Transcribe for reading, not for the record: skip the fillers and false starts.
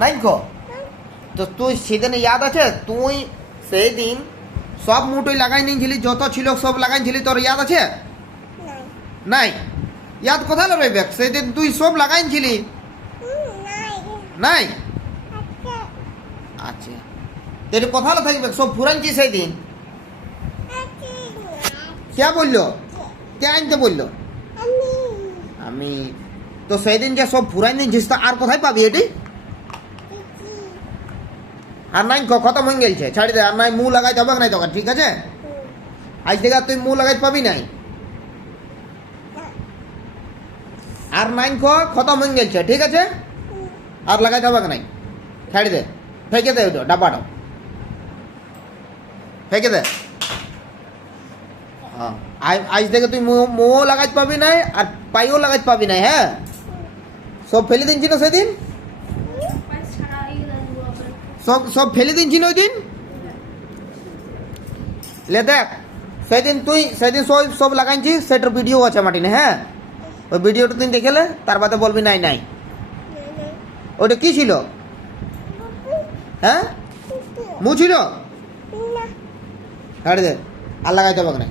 নাই গো। তো তুই সেদিন ইয়াদ আছে তুই সেই দিন সব মুটোই লাগাই নিয়েছিলি, যত ছিল সব লাগাইছিলি, তোর ইয়াদ আছে? নাই। ইয়াদ কোথায় রইবে? সেদিন তুই সব লাগাইছিলি। নাই। আচ্ছা তেরে কোথায় থাকবে? সব ফুরাইছি সেই দিন। কে বললো? কে আনতে বললো? আমি। তো সেই দিন যে সব ফুরাই নিয়েছিস তা আর কোথায় পাবি এটি? আর নাই খতম হয়ে গেছে, ছাড়ি দে। আর নাই মুখ লাগাইতে হবে নাই তোকে, ঠিক আছে? আজ থেকে তুই মুখ লাগাইতে পাবি নাই। আর নাই খতম হয়ে গেছে, ঠিক আছে? আর লাগাইতে হবে নাই, ছাড়ি দে। ফেঁকে দে ওটা ডাব্বাটা, ফেঁকে দে। হ্যাঁ আজ থেকে তুই মুখও লাগাইতে পাবি নাই আর পাইও লাগাইতে পাবি নাই। হ্যাঁ সব ফেলে দিনছিল সেদিন, সব সব ফেলে দিনছিল ওই দিন। লে দেখ সেদিন তুই সেদিন সব সব লাগাইছিস, সেটার ভিডিও আছে মাটিনে। হ্যাঁ ওই ভিডিওটা তুই দেখেলে তার বাদে বলবি নাই নাই। ওইটা কি ছিল? হ্যাঁ মু ছিল। ছাড়ি দে, আর লাগাইতে হবে না।